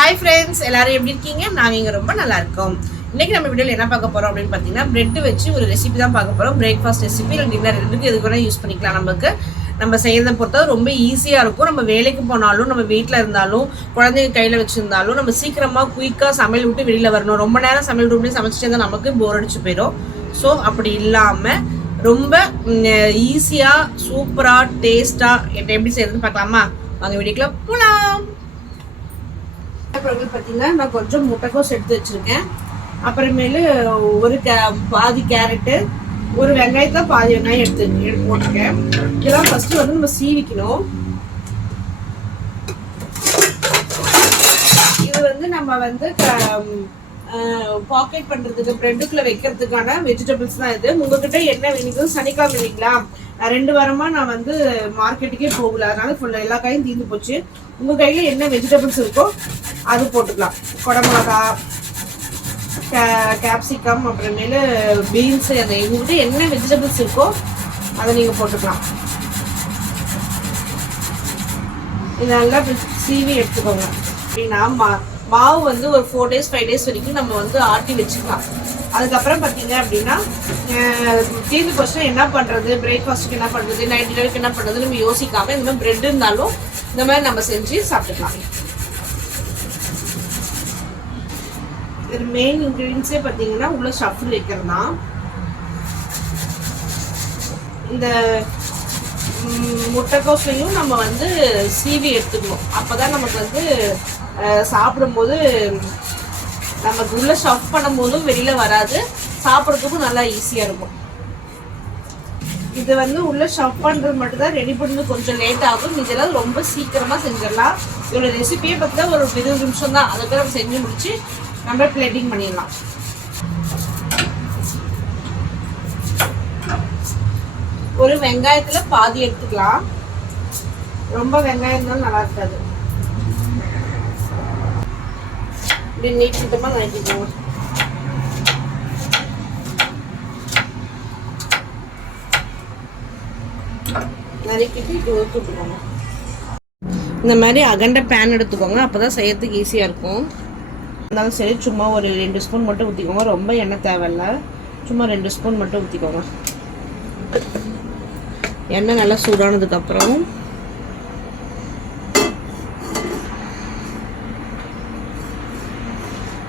Hi friends, எல்லாரும் எப்படி இருக்கீங்க? நாங்கள் இங்கே ரொம்ப நல்லா இருக்கோம். இன்றைக்கி நம்ம வீடியோவில் என்ன பார்க்க போகிறோம் அப்படின்னு பார்த்தீங்கன்னா, பிரெட் வச்சு ஒரு ரெசிபி தான் பார்க்க போகிறோம். பிரேக்ஃபாஸ்ட் ரெசிபி இல்லை டின்னர் ரெண்டுக்கு எது கூட யூஸ் பண்ணிக்கலாம். நம்ம செய்யறதை பொறுத்தவரை ரொம்ப ஈஸியாக இருக்கும். நம்ம வேலைக்கு போனாலும், நம்ம வீட்டில் இருந்தாலும், குழந்தைங்க கையில் வச்சுருந்தாலும், நம்ம சீக்கிரமாக குயிக்காக சமையல் விட்டு வெளியில் வரணும். ரொம்ப நேரம் சமையல் விட்டு சமைச்சிட்டு இருந்தால் நமக்கு போர் அடிச்சு போயிடும். ஸோ அப்படி இல்லாமல் ரொம்ப ஈஸியாக சூப்பராக டேஸ்ட்டாக எப்படி செய்யறதுன்னு பார்க்கலாமா? வாங்க வீடியோக்குள்ள போகலாம். பார்த்தீங்கன்னா நான் கொஞ்சம் முட்டைக்கோஸ் எடுத்து வச்சிருக்கேன். அப்புறமேலு ஒரு பாதி கேரட்டு, ஒரு வெங்காயத்தை பாதி வெங்காயம் எடுத்து போட்டிருக்கேன். இதெல்லாம் ஃபர்ஸ்ட் வந்து நம்ம சீவிக்கணும். இது வந்து நம்ம வந்து பாக்கெட் பண்றதுக்கு பிரெட்டுக்குள்ள வைக்கிறதுக்கான வெஜிடபிள்ஸ் தான் இது. உங்ககிட்ட என்ன வேணும்? சனிக்கிழமை இல்லைங்களா, 2 வாரமா நான் வந்து மார்க்கெட்டுக்கே போகல, அதனால ஃபுல்லா எல்லா காயும் தீர்ந்து போச்சு. உங்க கையில என்ன வெஜிடபிள்ஸ் இருக்கோ அது போட்டுக்கலாம். குடமிளகா, கேப்சிகம், அப்புறமேலு பீன்ஸ், அந்த உங்ககிட்ட என்ன வெஜிடபிள்ஸ் இருக்கோ அதை நீங்க போட்டுக்கலாம். இது நல்லா சீவி எடுத்துக்கோங்க. அப்படின்னா மாவு வந்து ஒரு 4 days 5 days வரைக்கும் நம்ம வந்து ஆட்டி வச்சுக்கலாம். அதுக்கப்புறம் பார்த்தீங்க அப்படின்னா தீர்ந்து போச்சுன்னா என்ன பண்ணுறது, பிரேக்ஃபாஸ்ட்டுக்கு என்ன பண்ணுறது, நைட் டின்னருக்கு என்ன பண்ணுறது நம்ம யோசிக்காமல் இந்த மாதிரி பிரெட் இருந்தாலும் இந்த மாதிரி நம்ம செஞ்சு சாப்பிட்டுக்கலாம். இது மெயின் இன்க்ரீடியன்ஸே பார்த்தீங்கன்னா உள்ள ஷஃபிள் வைக்கிறது தான். இந்த முட்டைக்கோசையும் நம்ம வந்து சீவி எடுத்துக்கணும். அப்போ தான் நமக்கு வந்து சாப்பிடும்போது நமக்கு உள்ள ஸ்டஃப் பண்ணும்போதும் வெளியில் வராது, சாப்பிட்றதுக்கும் நல்லா ஈஸியாக இருக்கும். இது வந்து உள்ள ஸ்டஃப் பண்ணுறது மட்டும் தான் ரெடி பண்ணுறது கொஞ்சம் லேட் ஆகும். இதெல்லாம் ரொம்ப சீக்கிரமாக செஞ்சிடலாம். இதோட ரெசிபியை பார்த்தா ஒரு 20 நிமிஷம் தான். அதுக்கு நம்ம செஞ்சு முடிச்சு நம்ம பிளேட்டிங் பண்ணிடலாம். ஒரு வெங்காயத்தில் பாதி எடுத்துக்கலாம். ரொம்ப வெங்காயம் இருந்தாலும் நல்லா இருக்காது. இப்படி நீட்டமாக நறுக்கிக்கோங்க. நறுக்கிட்டு இது ஊற்றிட்டுக்கோங்க. இந்த மாதிரி அகண்ட பேன் எடுத்துக்கோங்க, அப்போ தான் செய்யறதுக்கு ஈஸியாக இருக்கும். இருந்தாலும் சரி, சும்மா ஒரு 2 ஸ்பூன் மட்டும் ஊற்றிக்கோங்க. ரொம்ப எண்ணெய் தேவையில்ல, சும்மா 2 ஸ்பூன் மட்டும் ஊற்றிக்கோங்க. எண்ணெய் நல்லா சூடானதுக்கப்புறம்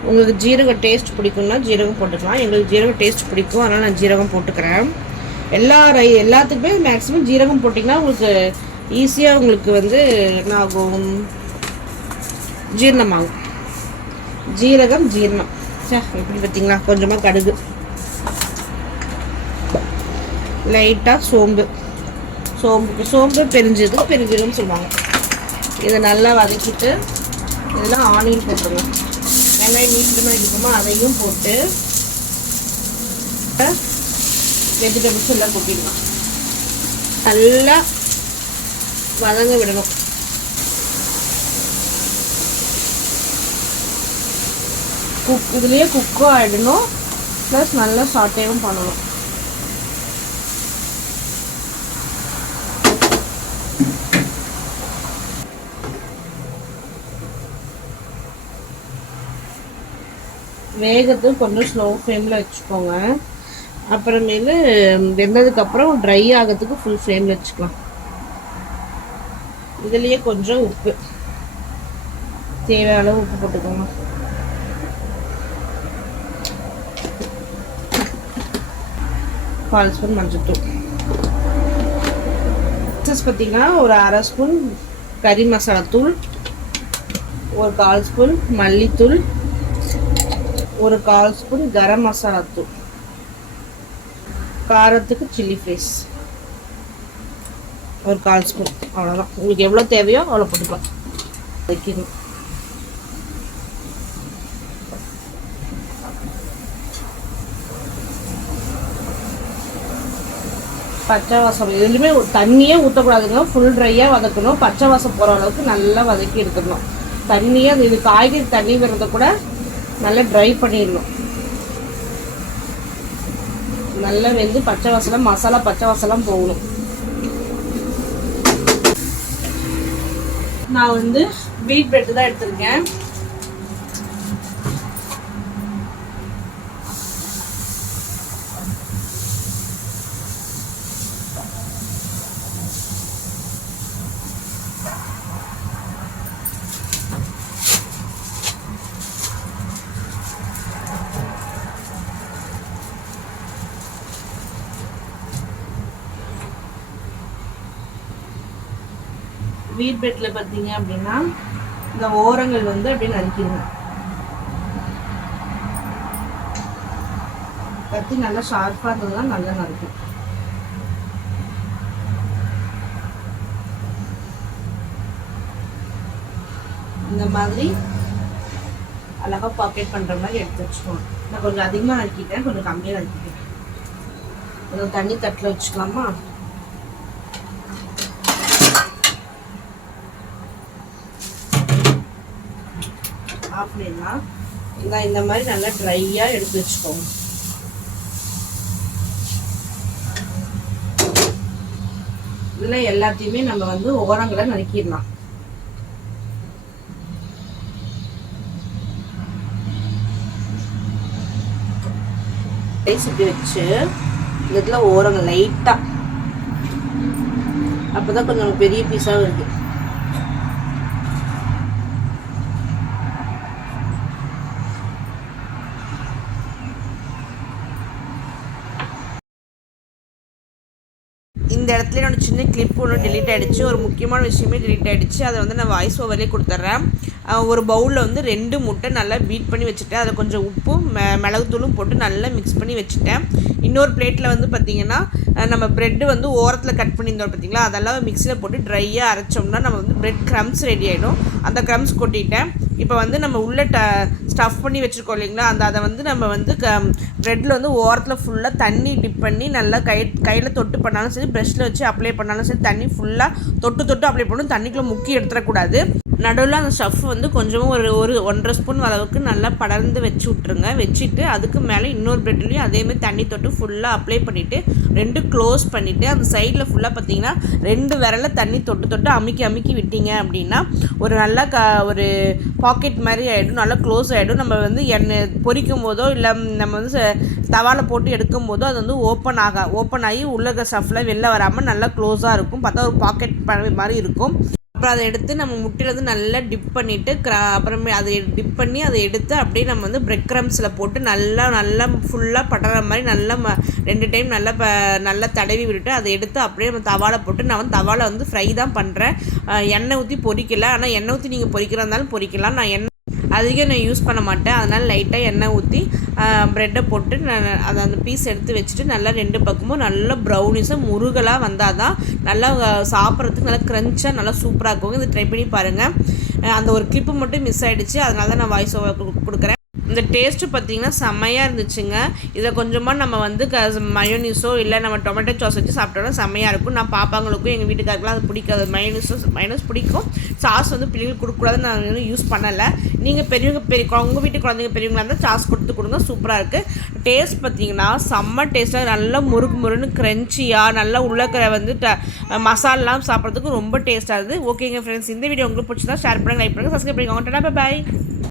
உங்களுக்கு ஜீரக டேஸ்ட் பிடிக்கும்னா ஜீரகம் போட்டுக்கலாம். எங்களுக்கு ஜீரகம் டேஸ்ட் பிடிக்கும், அதனால் நான் ஜீரகம் போட்டுக்கிறேன். எல்லாத்துக்குமே மேக்ஸிமம் ஜீரகம் போட்டிங்கன்னா உங்களுக்கு ஈஸியாக உங்களுக்கு வந்து என்ன ஆகும், ஜீரணமாகும். ஜீரகம் ஜீரணம். எப்படி பார்த்தீங்களா? கொஞ்சமாக கடுகு, லைட்டாக சோம்பு பெருஞ்சீரகம் சொல்லுவாங்க. இதை நல்லா வதக்கிட்டு இதெல்லாம் ஆனியன் போட்டுருங்க. வெங்காயம் நீட்டமாக இருக்குமோ அதையும் போட்டு வெஜிடபிள்ஸ் எல்லாம் கொட்டிடலாம். நல்லா வதங்க விடணும். இதுலேயே குக்கும் ஆகிடணும், ப்ளஸ் நல்லா சாட்டேவும் பண்ணணும். வேகத்துக்கு கொஞ்சம் ஸ்லோ ஃப்ளேமில் வச்சுக்கோங்க. அப்புறமேலு வெந்ததுக்கப்புறம் ட்ரை ஆகிறதுக்கு ஃபுல் ஃப்ளேமில் வச்சுக்கலாம். இதுலேயே கொஞ்சம் உப்பு, தேவையான அளவு உப்பு போட்டுக்கோங்க. கால் ஸ்பூன் மஞ்சள்தூள். பார்த்தீங்கன்னா ஒரு 1/2 ஸ்பூன் கறி மசாலா தூள், ஒரு 1/4 ஸ்பூன் மல்லித்தூள், ஒரு 1/4 ஸ்பூன் கரம் மசாலா தூள், காரத்துக்கு சில்லி ஃப்ளேக்ஸ் ஒரு 1/4 ஸ்பூன். அவ்வளோதான். உங்களுக்கு எவ்வளோ தேவையோ அவ்வளோ போட்டுக்கலாம். வைக்கணும். பச்சை வாசம் எதுலையுமே தண்ணியே ஊற்றக்கூடாதுங்க. ஃபுல் ட்ரையாக வதக்கணும். பச்சை வாசம் போகிற அளவுக்கு நல்லா வதக்கி எடுத்துக்கணும். தண்ணியே இது காய்கறி தண்ணி வர்றதை கூட நல்லா ட்ரை பண்ணிடணும். நல்லா வெந்து பச்சை வாசலாம் மசாலா பச்சை வாசலாம் போகணும். நான் வந்து வீட் பிரெட் தான் எடுத்திருக்கேன். வீட் பிரெட்டில் பார்த்தீங்க அப்படின்னா இந்த ஓரங்கள் வந்து அப்படியே நறுக்கிடுங்க. கத்தி நல்லா ஷார்ப்பாக இருந்ததுன்னா நல்லா நறுக்கும். இந்த மாதிரி அழகாக பாக்கெட் பண்ணுற மாதிரி எடுத்து வச்சுக்கோங்க. நான் கொஞ்சம் அதிகமாக நறுக்கிட்டேன், கொஞ்சம் கம்மியாக நறுக்கிட்டேன். கொஞ்சம் தண்ணி தட்டில் வச்சுக்கலாமா? ஆஃப் பண்ணிடலாம். இந்த மாதிரி நல்லா ட்ரையாக எடுத்து வச்சுக்கோங்க. இதில் எல்லாத்தையுமே நம்ம வந்து ஓரங்களை நறுக்கிடலாம். இப்படி வச்சு இதில் ஓரங்கள் லைட்டாக, அப்போ தான் கொஞ்சம் பெரிய பீஸாக இருக்குது. இந்த இடத்துல என்னோட சின்ன கிளிப் ஒன்று டெலீட் ஆகிடுச்சு. ஒரு முக்கியமான விஷயமே டெலீட் ஆகிடுச்சு. அதை வந்து நான் வாய்ஸ் ஓவர்லேயே கொடுத்துட்றேன். ஒரு பவுலில் வந்து 2 முட்டை நல்லா பீட் பண்ணி வச்சுட்டேன். அதில் கொஞ்சம் உப்பும் மிளகுத்தூளும் போட்டு நல்லா மிக்ஸ் பண்ணி வச்சுட்டேன். இன்னொரு பிளேட்டில் வந்து பார்த்திங்கன்னா நம்ம ப்ரெட்டு வந்து ஓரத்தில் கட் பண்ணியிருந்தோம் பார்த்திங்களா, அதெல்லாம் மிக்ஸியில் போட்டு ட்ரையாக அரைச்சோம்னா நம்ம வந்து ப்ரெட் க்ரம்ஸ் ரெடி ஆகிடும். அந்த க்ரம்ஸ் கொட்டிட்டேன். இப்போ வந்து நம்ம உள்ளே ஸ்டஃப் பண்ணி வச்சுருக்கோம் இல்லைங்களா, அதை வந்து நம்ம வந்து ப்ரெட்டில் வந்து ஓரத்தில் ஃபுல்லாக தண்ணி டிப் பண்ணி நல்லா கையில் தொட்டு பண்ணாலும் சரி, ப்ரெஷ்ஷில் வச்சு அப்ளை பண்ணாலும் சரி, தண்ணி ஃபுல்லாக தொட்டு அப்ளை பண்ணணும். தண்ணிக்குள்ளே முக்கி எடுத்துடக்கூடாது. நடுவில் அந்த ஸ்டஃப் வந்து கொஞ்சமாக ஒரு 1.5 ஸ்பூன் அளவுக்கு நல்லா படர்ந்து வச்சு விட்ருங்க. வச்சுட்டு அதுக்கு மேலே இன்னொரு ப்ரெட்லேயும் அதேமாதிரி தண்ணி தொட்டு ஃபுல்லாக அப்ளை பண்ணிவிட்டு 2 க்ளோஸ் பண்ணிவிட்டு அந்த சைடில் ஃபுல்லாக பார்த்திங்கன்னா 2 விரல தண்ணி தொட்டு அமுக்கி விட்டீங்க அப்படின்னா ஒரு நல்லா ஒரு பாக்கெட் மாதிரி ஆகிடும், நல்லா க்ளோஸ் ஆகிடும். நம்ம வந்து எண்ணெய் பொரிக்கும் போதோ இல்லை நம்ம வந்து தவாவில் போட்டு எடுக்கும் போதோ அது வந்து ஓப்பன் ஆகி உள்ள ஸ்டஃப்பில் வெளில வராமல் நல்லா க்ளோஸாக இருக்கும். பார்த்தா ஒரு பாக்கெட் மாதிரி இருக்கும். அப்புறம் அதை எடுத்து நம்ம முட்டையில் வந்து நல்லா டிப் பண்ணிவிட்டு அப்புறமே அதை டிப் பண்ணி அதை எடுத்து அப்படியே நம்ம வந்து பிரெட் க்ரம்ஸில் போட்டு நல்லா ஃபுல்லாக படுற மாதிரி நல்லா 2 டைம் நல்லா தடவி விட்டுட்டு அதை எடுத்து அப்படியே நம்ம தவாவில் போட்டு, நான் வந்து தவாவில் வந்து ஃப்ரை தான் பண்ணுறேன். எண்ணெய் ஊற்றி பொரிக்கலை. ஆனால் எண்ணெய் ஊற்றி நீங்கள் பொரிக்கிறா இருந்தாலும் பொரிக்கலாம். நான் அதிகம் நான் யூஸ் பண்ண மாட்டேன். அதனால் லைட்டாக எண்ணெய் ஊற்றி ப்ரெட்டை போட்டு நான் அந்த பீஸ் எடுத்து வச்சுட்டு நல்லா 2 பக்கமும் நல்லா ப்ரௌனிஸாக முருகலாக வந்தால் தான் நல்லா சாப்பிட்றதுக்கு நல்லா க்ரன்ச்சாக நல்லா சூப்பராக இருக்கும். இதை ட்ரை பண்ணி பாருங்கள். அந்த ஒரு கிளிப்பு மட்டும் மிஸ் ஆகிடுச்சு, அதனால தான் நான் வாய்ஸ் ஓவர் கொடுக்குறேன். இந்த டேஸ்ட்டு பார்த்திங்கன்னா செம்மையாக இருந்துச்சுங்க. இதில் கொஞ்சமாக நம்ம வந்து மயோனீஸோ இல்லை நம்ம டொமேட்டோ சாஸ் வச்சு சாப்பிட்டோன்னா செம்மையாக இருக்கும். நான் பாப்பாங்களுக்கும் எங்கள் வீட்டுக்காருக்குலாம் அது பிடிக்காது. மயோனீஸ் பிடிக்கும், சாஸ் வந்து பிள்ளைங்களுக்கு கொடுக்கக்கூடாதுன்னு நான் யூஸ் பண்ணலை. நீங்கள் உங்கள் வீட்டு குழந்தைங்க பெரியவங்களாக இருந்தால் சாஸ் கொடுங்க, சூப்பராக இருக்குது. டேஸ்ட் பார்த்திங்கன்னா செம்ம டேஸ்ட்டாக, நல்லா முறுன்னு க்ரன்ச்சியாக நல்லா உள்ளக்கிற வந்து மசாலாம் சாப்பிட்றதுக்கு ரொம்ப டேஸ்ட்டாக இருக்குது. ஓகேங்க ஃப்ரெண்ட்ஸ், இந்த வீடியோ உங்களுக்கு பிடிச்சதா ஷேர் பண்ணுங்கள், லைக் பண்ணுங்கள், சப்ஸ்கிரைப் பண்ணிக்கோங்க. பாய்.